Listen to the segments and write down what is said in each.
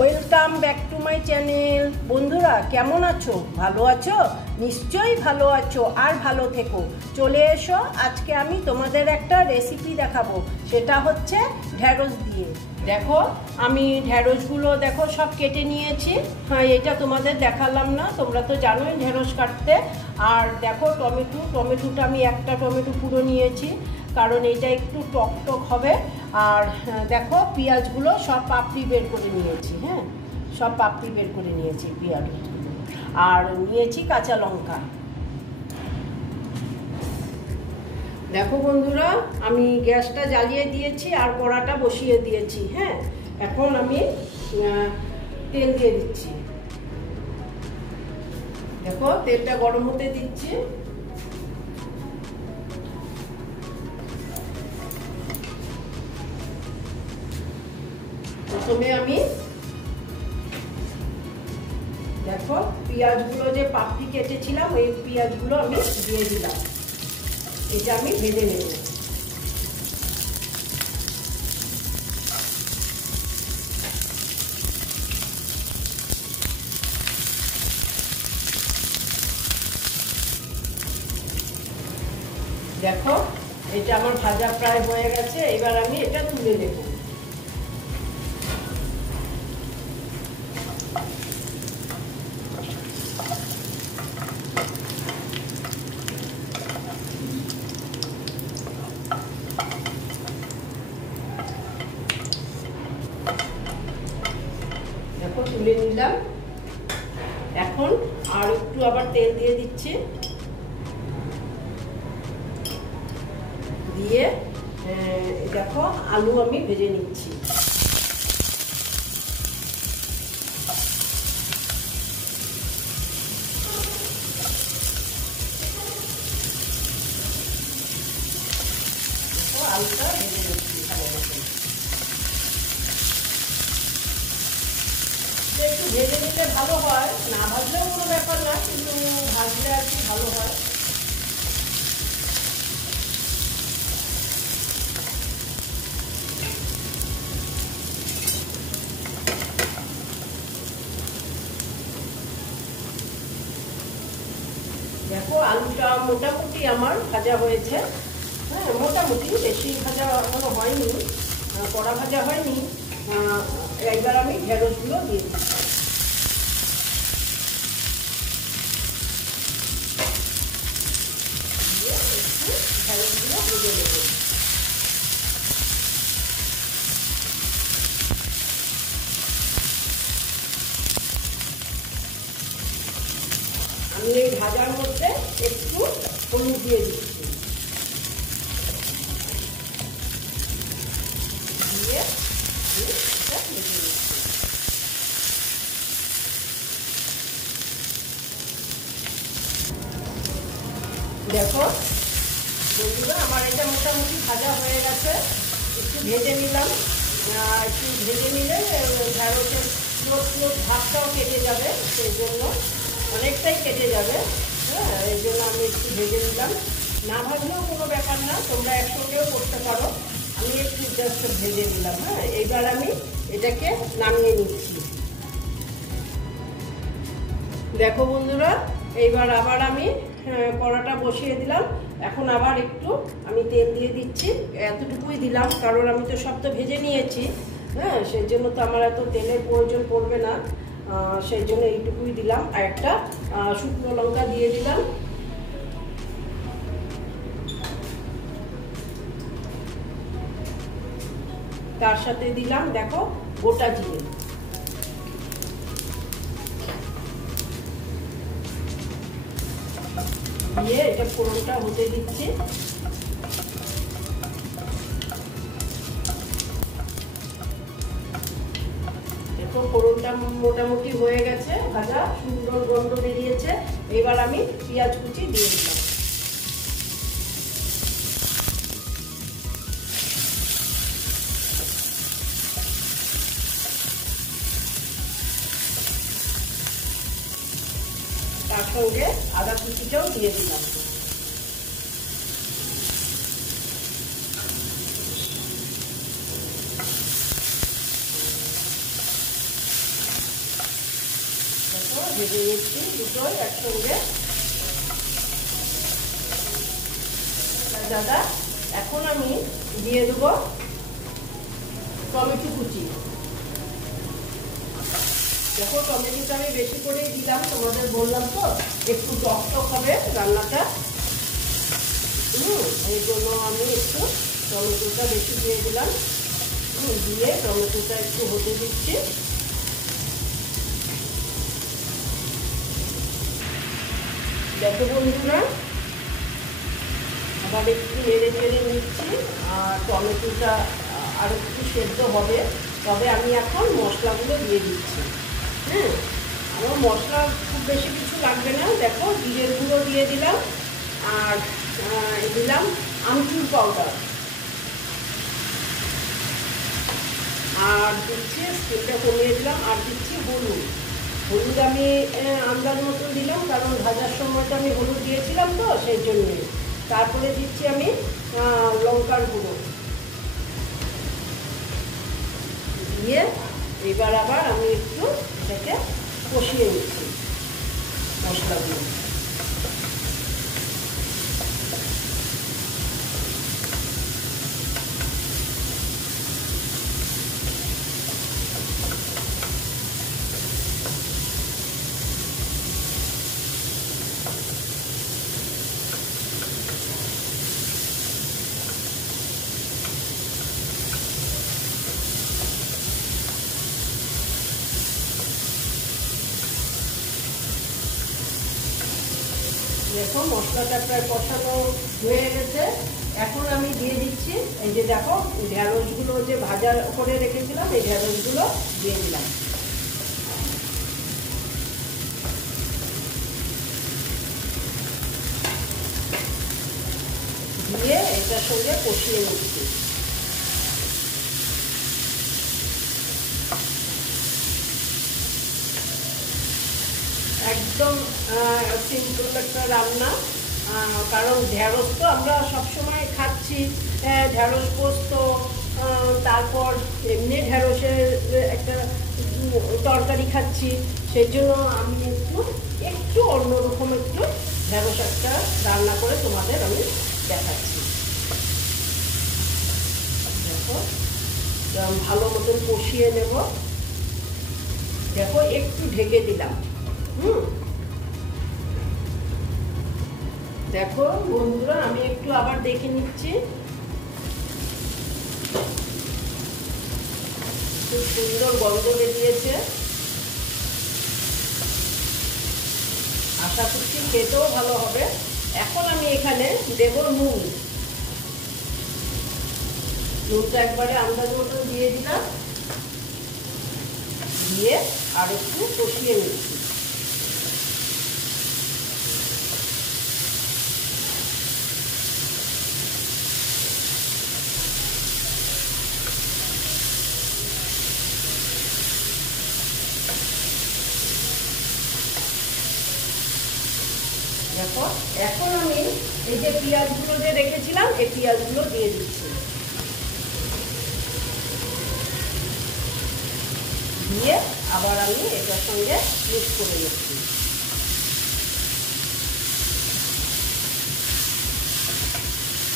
Welcome back to my channel. বন্ধুরা কেমন আছো? ভালো আছো? নিশ্চয়ই ভালো আছো, আর ভালো থেকো। চলে এসো, আজকে আমি তোমাদের একটা রেসিপি দেখাবো, সেটা হচ্ছে ঢ্যাঁড়স দিয়ে। দেখো আমি ঢ্যাঁড়সগুলো দেখো সব কেটে নিয়েছি। হ্যাঁ, এটা তোমাদের দেখালাম না, তোমরা তো জানোই ঢ্যাঁড়স কাটতে। আর দেখো টমেটোটা আমি একটা টমেটো পুরো নিয়েছি, কারণ এটা একটু টক টক হবে। আর দেখো পেঁয়াজগুলো সব পাপড়ি বের করে নিয়েছি। হ্যাঁ, সব পাপড়ি বের করে নিয়েছি পেঁয়াজ। আর নিয়েছি কাঁচা লঙ্কা। দেখো বন্ধুরা, আমি গ্যাসটা জ্বালিয়ে দিয়েছি আর কড়াটা বসিয়ে দিয়েছি। হ্যাঁ, এখন আমি তেল দিয়ে দিচ্ছি। দেখো তেলটা গরম হতে দিচ্ছি। প্রথমে আমি দেখো পেঁয়াজগুলো যে পাপড়ি কেটেছিলাম, ওই পেঁয়াজগুলো আমি দিয়ে দিলাম। এটা আমি ভেজে নেব। দেখো এটা আমার ভাজা প্রায় হয়ে গেছে, এবার আমি এটা তুলে নেব। দেখো তুলে নিলাম। এখন আর একটু আবার তেল দিয়ে দিচ্ছি, দিয়ে দেখো আলু আমি ভেজে নিচ্ছি। আলুটা ভেজে নিচ্ছি ভালো মতো। একটু ভেজে নিলে ভালো হয়, না ভাজলেও কোনো ব্যাপার না, কিন্তু ভাজলে আর কি ভালো হয়। দেখো আলুটা মোটামুটি আমার ভাজা হয়েছে। হ্যাঁ, মোটামুটি বেশি ভাজা এখনো হয়নি, কড়া ভাজা হয়নি। এইবার আমি ঢেঁড়সগুলো দিয়ে দিচ্ছি। একটু ঢেঁড়সগুলো ভেজে নেব। আমি এই ভাজার মধ্যে একটু হলুদ দিয়ে দিচ্ছি, দিয়ে এটা ভেজে নিচ্ছি। দেখো বন্ধুরা, আমার এটা মোটামুটি ভাজা হয়ে গেছে। একটু ভেজে নিলাম, একটু ভেজে নিলে ঢ্যাঁড়সের ভাতটাও কেটে যাবে, সেই জন্য অনেকটাই কেটে যাবে। হ্যাঁ, এই জন্য আমি একটু ভেজে নিলাম। না ভাজলেও কোনো ব্যাপার না, তোমরা একসঙ্গেও করতে পারো। আমি একটু জাস্ট ভেজে নিলাম। হ্যাঁ, এইবার আমি এটাকে নামিয়ে নিচ্ছি। দেখো বন্ধুরা, এইবার আবার আমি কড়াটা বসিয়ে দিলাম। এখন আবার একটু আমি তেল দিয়ে দিচ্ছি। এতটুকুই দিলাম, কারণ আমি তো সব তো ভেজে নিয়েছি। হ্যাঁ, সেই জন্য তো আমার এত তেলের প্রয়োজন পড়বে না, সেই জন্য এইটুকুই দিলাম। আর একটা শুকনো লঙ্কা দিয়ে দিলাম। তার সাথে দিলাম দেখো গোটা জিরে। দিয়ে এটা ফোড়নটা হতে দিচ্ছি। দেখো ফোড়নটা মোটামুটি হয়ে গেছে, ভাজা সুন্দর গন্ধ বেরিয়েছে। এবার আমি পেঁয়াজ কুচি দিয়ে দিলাম। তার সঙ্গে আদা কুচিটাও দিয়ে দিলাম। ভেজে নিচ্ছি দুটোই একসঙ্গে। দাদা এখন আমি দিয়ে দেবো টমেটো কুচি। দেখো টমেটোটা আমি বেশি করেই দিলাম, তোমাদের বললাম তো একটু টক টক হবে রান্নাটা, এই জন্য আমি একটু টমেটোটা বেশি দিয়ে দিলাম। দিয়ে টমেটোটা একটু হতে দিচ্ছি। দেখো বন্ধুরা আবার একটু নেড়ে চেড়ে নিচ্ছি, আর টমেটোটা আর একটু সেদ্ধ হবে, তবে আমি এখন মশলাগুলো দিয়ে দিচ্ছি। আমার মশলা খুব বেশি কিছু লাগবে না। দেখো জিরের গুঁড়ো দিয়ে দিলাম, আর দিলাম আমচুর পাউডার, আর দিচ্ছি স্কিনটা কমিয়ে দিলাম, আর দিচ্ছি হলুদ। হলুদ আমি আন্দাজ মতন দিলাম, কারণ ভাজার সময়টা আমি হলুদ দিয়েছিলাম তো সেই জন্যে। তারপরে দিচ্ছি আমি লঙ্কার গুঁড়ো দিয়ে এবার আবার আমি একটু এটাকে কষিয়ে নিচ্ছি মশলাগুলো। দেখো মশলাটা প্রায় কষানো হয়ে গেছে। এখন আমি দিয়ে দিচ্ছি এই যে দেখো ঢেঁড়সগুলো যে ভাজা করে রেখেছিলাম, এই ঢেঁড়সগুলো দিয়ে দিলাম। দিয়ে এটার সঙ্গে কষিয়ে নিচ্ছি। একদম সিম্পল একটা রান্না, কারণ ঢেঁড়স তো আমরা সবসময় খাচ্ছি, ঢেঁড়স পোস্ত, তারপর এমনি ঢেঁড়সের একটা তরকারি খাচ্ছি, সেই জন্য আমি একটু অন্যরকম একটু ঢেঁড়স একটা রান্না করে তোমাদের আমি দেখাচ্ছি। দেখো ভালো মতন কষিয়ে নেব। দেখো একটু ঢেকে দিলাম। দেখো বন্ধুরা আমি একটু আবার দেখে নিচ্ছি। খুব সুন্দর গন্ধ বেরিয়েছে, আশা করছি খেতেও ভালো হবে। এখন আমি এখানে দেব নুন। নুনটা একবারে আন্দাজ মতো দিয়ে দিলাম, দিয়ে আর একটু কষিয়ে নিচ্ছি। দেখো এখন আমি এই যে পেঁয়াজগুলো যে রেখেছিলাম এই পেঁয়াজগুলো দিয়ে দিচ্ছি। দিয়ে আবার আমি এটার সঙ্গে মিক্স করে নিচ্ছি।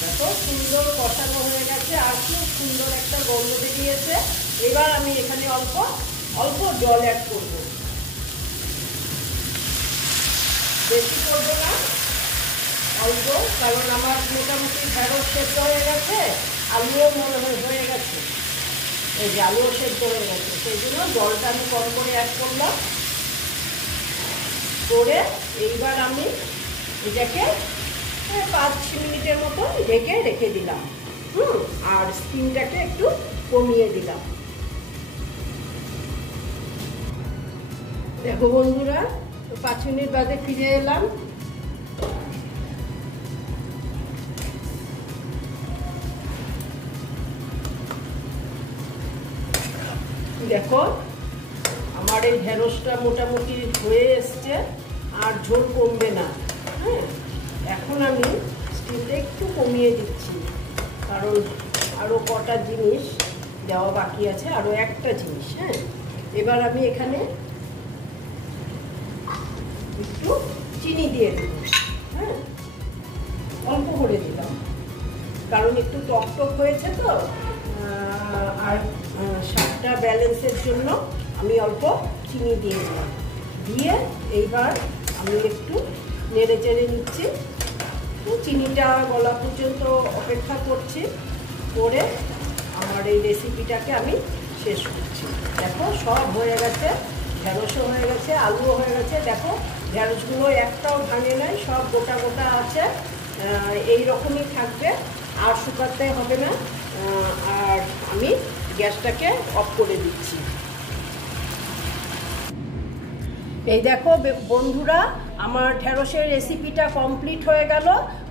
দেখো সুন্দর কষানো হয়ে গেছে, আর খুব সুন্দর একটা গন্ধ বেরিয়েছে। এবার আমি এখানে অল্প অল্প জল অ্যাড করব, বেশি করবো না, অল্প, কারণ আমার মোটামুটি ঢেঁড়স সেদ্ধ হয়ে গেছে, আলুও মনে হয়ে গেছে, এই যে আলুও সেদ্ধ হয়ে গেছে, সেই জন্য জলটা আমি কম করে অ্যাড করলাম। করে এইবার আমি এটাকে 5 মিনিটের মতো ঢেকে রেখে দিলাম। আর স্টিমটাকে একটু কমিয়ে দিলাম। দেখো বন্ধুরা 5 মিনিট বাদে ফিরে এলাম। দেখো আমার এই ঢেঁড়সটা মোটামুটি হয়ে এসছে, আর ঝোল কমবে না। এখন আমি স্টিমটা একটু কমিয়ে দিচ্ছি, কারণ আরও কটা জিনিস দেওয়া বাকি আছে, আরও একটা জিনিস। এবার আমি এখানে একটু চিনি দিয়ে দেবো। হ্যাঁ, অল্প করে দিলাম, কারণ একটু টক টক হয়েছে তো, আর স্বাদটা ব্যালেন্সের জন্য আমি অল্প চিনি দিয়ে দিলাম। দিয়ে এইবার আমি একটু নেড়ে চেড়ে নিচ্ছি, চিনিটা গলা পর্যন্ত অপেক্ষা করছি, করে আমার এই রেসিপিটাকে আমি শেষ করছি। দেখো সব হয়ে গেছে, ঢেঁড়সও হয়ে গেছে, আলুও হয়ে গেছে। দেখো ঢেঁড়সগুলো একটাও ভাঙে নাই, সব গোটা গোটা আছে। এই রকমই থাকবে, আর শুকাতে হবে না। আর আমি গ্যাসটাকে অফ করে দিচ্ছি। এই দেখো বন্ধুরা, আমার ঢেঁড়সের রেসিপিটা কমপ্লিট হয়ে গেল।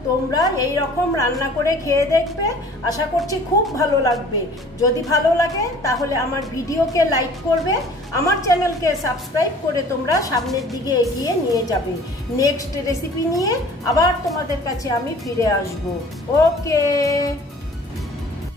তোমরা এই রকম রান্না করে খেয়ে দেখবে, আশা করছি খুব ভালো লাগবে। যদি ভালো লাগে তাহলে আমার ভিডিওকে লাইক করবে, আমার চ্যানেলকে সাবস্ক্রাইব করে তোমরা সামনের দিকে এগিয়ে নিয়ে যাবে। নেক্সট রেসিপি নিয়ে আবার তোমাদের কাছে আমি ফিরে আসব। ওকে।